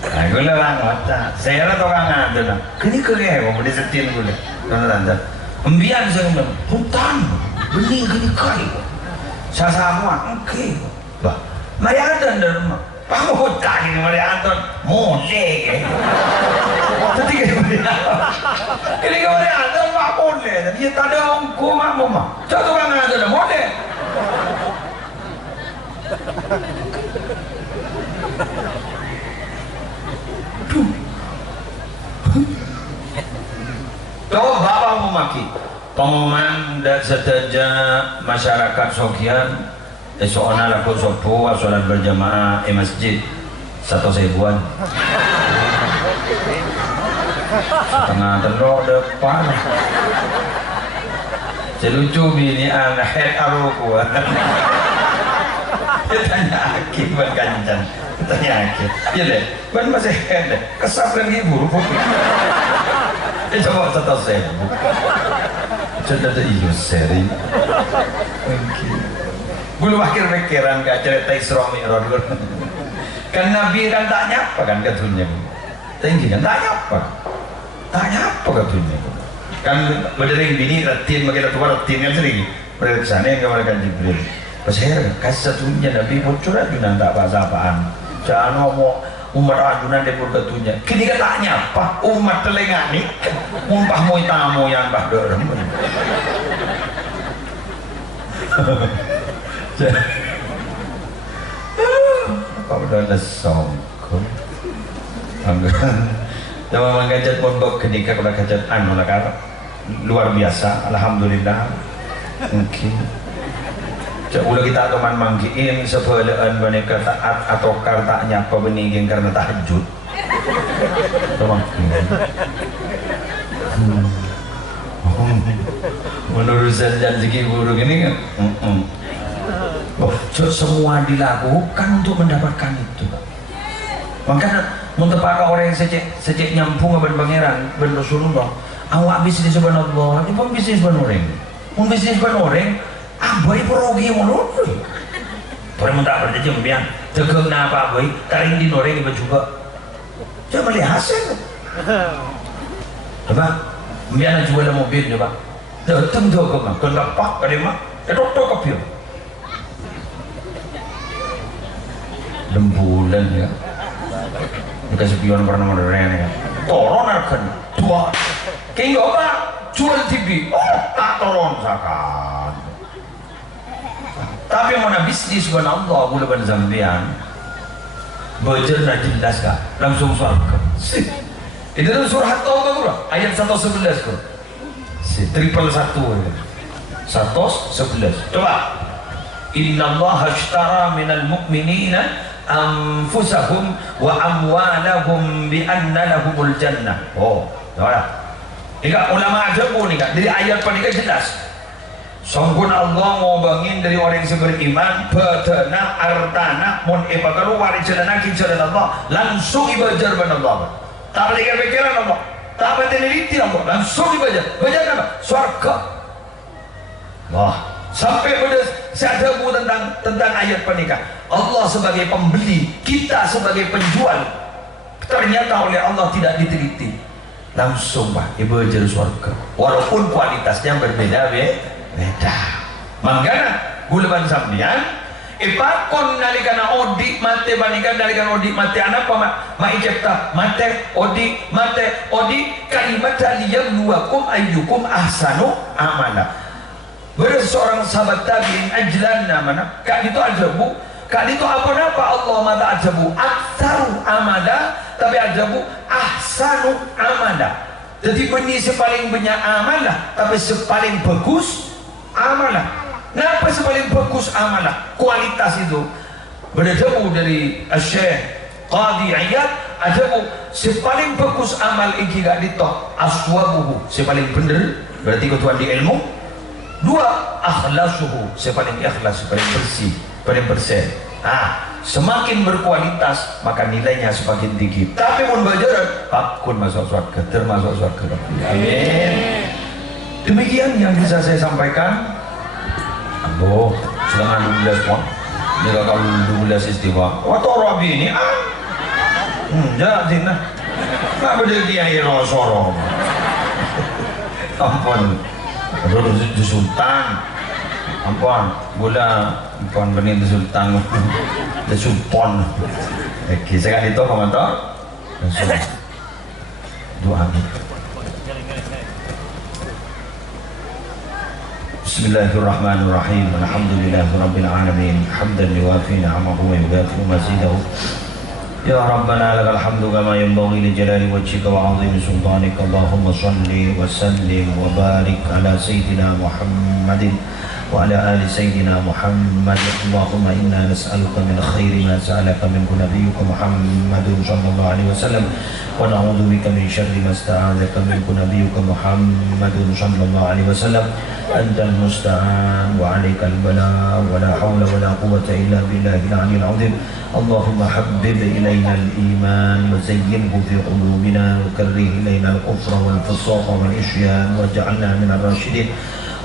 nah gue lah ngata saya lah orang ada lah kini kaya mau disetin gue tanda embian saya bilang hutan benih gini kaya saya sama oke bah mari ada dari rumah kamu hutan ini mari ada mulai tadi kini kau mari ada mak mulai dia tak ada ongko mak mama jatuh orang ada mulai pengumuman dan seteja masyarakat Sokian esoknya laku sopo sholat berjamaah masjid 1.000-an setengah telur depan selucu bini anak head aruku dia tanya akib ban kancan tanya akib iya deh ban masih head deh kesap dan ibu dia coba 1.000 cerita iyo seri gue wakil pikiran gak cerita Isra Mi'raj kan Nabi kan tak nyapa kan katunya tinggi kan tak nyapa katunya kan berdering bini retin makin tua retin kan sering bersana yang kemarin Jibril pas heran kasih satunya Nabi bocor ajunan tak apa-apaan jangan ngomong umat ajunan dia pun katunya kini kan tak nyapa umat telengani mumpah mau tamu yang bah dorong kau udah lesongkol nama mengajat pondok ketika udah kajat anu lah luar biasa alhamdulillah mungkin udah kita teman manggiin sebelaan boneka taat atau kartanya apa beningin karena tahajud teman menurut dan segi buruk ini kan semua dilakukan untuk mendapatkan itu makanya muntepaka orang yang secek nyampung dengan pangeran ben Rasulullah awak bisnis subhanallah ini pun bisnis ban orang pun bisnis ban orang abai perogi menurut orang tak berjam biang tegeng apa abai taring di orang ini juga coba lihat hasil coba biar jual mobil coba datang tuh kemana kan dapat ada mah dokter kapil lembulan ya dikasih pion pernah modern ya toron akan dua kayak nggak apa jual TV tak toron sakan tapi mana bisnis benar Allah boleh benar zambian belajar nak jelas kah langsung surga itu tuh surah Taubah pula ayat 111 kok triple 111 coba inna Allah ashtara minal mu'minina anfusahum wa amwalahum bi anna lahumul jannah coba ini ulama ajabu nih kan dari ayat paling jelas sanggun Allah mau bangin dari orang yang beriman betana artana mun ibagaru warijana kijalan Allah langsung ibajar ban Allah tak boleh pikiran Allah tak boleh teliti Allah langsung ibajar bajar apa? Surga wah sampai pada sadabu tentang ayat pernikahan Allah sebagai pembeli kita sebagai penjual ternyata oleh Allah tidak diteliti langsung pak ibajar surga walaupun kualitasnya berbeda makanya gulaban sambian ipakon nalikana odik mate banikan nalikana odik mate anak apa ma ijabta mate odik kalimat liyabluwakum ayyukum ahsanu amala beres seorang sahabat tabi'in ajlan namanya kak itu ajabu kak itu apa Allah mata ajabu aktsaru amala tapi ajabu ahsanu amala jadi benih sepaling banyak amalah tapi sepaling bagus amalah. Kenapa sepaling bagus amalah? Kualitas itu berjabu dari Syekh Qadi Iyad ajabu sepaling bagus amal iki gak ditok aswabuhu sepaling bener berarti ketuan di ilmu dua akhlasuhu sepaling ikhlas sepaling bersih paling bersih semakin berkualitas maka nilainya semakin tinggi tapi mun bajaran akun masuk surga termasuk surga amin. Demikian yang bisa saya sampaikan. Sedangkan 12 pon jika kalau 12 istiwa waktu Rabi ini jadi nah nggak beda kiai rosoro ampun di sultan ampun gula ampun benih di sultan di sultan saya kan itu komentar doa Bismillahirrahmanirrahim. Alhamdulillahirabbil alamin. Hamdan yuwafi ni'amahu wa yukafi mazidahu. يا ربنا لك الحمد كما ينبغي لجلال وجهك وعظيم سلطانك اللهم صل وسلم وبارك على سيدنا محمد وعلى آل سيدنا محمد اللهم إنا نسألك من خير ما سألك منه نبيك محمد صلى الله عليه وسلم ونعوذ بك من شر ما استعاذك منه نبيك محمد صلى الله عليه وسلم أنت المستعان وعليك البلاء ولا حول ولا قوة إلا بالله العلي العظيم اللهم حبب إلينا الإيمان وزينه في قلوبنا وكره إلينا الكفر والفسوق والعصيان واجعلنا من الراشدين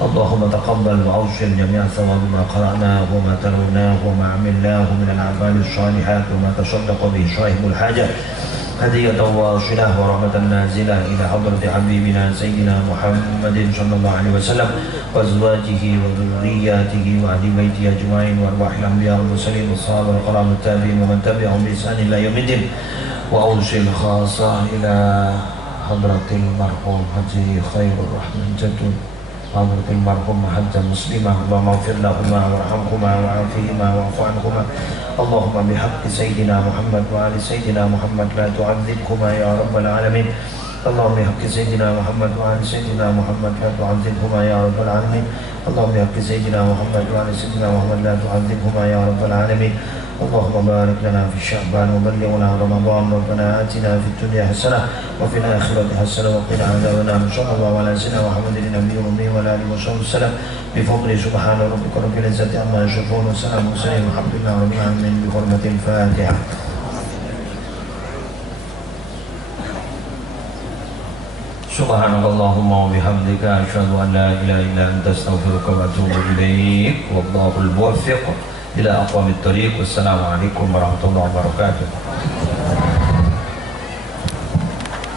اللهم تقبل وأوصل جميع ثواب ما قرأناه وما تلوناه وما عملناه من الأعمال الصالحات وما تصدق به صاحب الحاجة هدية واصلة ورحمة نازلة إلى حضرة حبيبنا سيدنا محمد صلى الله عليه وسلم وأزواجه وذرياته وأهل بيته أجمعين وأرواح الأنبياء والمرسلين والصحابة والكرام التابعين ومن تبعهم بإحسان إلى يوم الدين وأوصل خاصة إلى حضرة المرحوم حجي خير الرحمن جدود حضرة المرحوم حج مسلمة اللهم اغفر لهما وارحمهما وعافهما واعف عنهما اللهم بحق سيدنا محمد وآل سيدنا محمد لا تعذبهما يا رب العالمين اللهم بحق سيدنا محمد وآل سيدنا محمد لا تعذبهما يا رب العالمين اللهم بحق سيدنا محمد وآل سيدنا محمد لا تعذبهما يا رب العالمين اللهم بارك لنا في شعبان وبلغنا رمضان ربنا آتنا في الدنيا حسنة وفي الآخرة حسنة وقنا عذاب النار صلى الله على سيدنا محمد النبي الأمي وعلى آله وصحبه وسلم بفضل سبحان ربك رب العزة عما يصفون وسلام المرسلين والحمد لله رب العالمين بحرمة الفاتحة. Subhanakallahumma wa bihamdika asyhadu an la ilaha illa anta astaghfiruka wa atubu ilaik wallahu al-muwaffiq ila aqwamit thariq. Wassalamualaikum warahmatullahi wabarakatuh.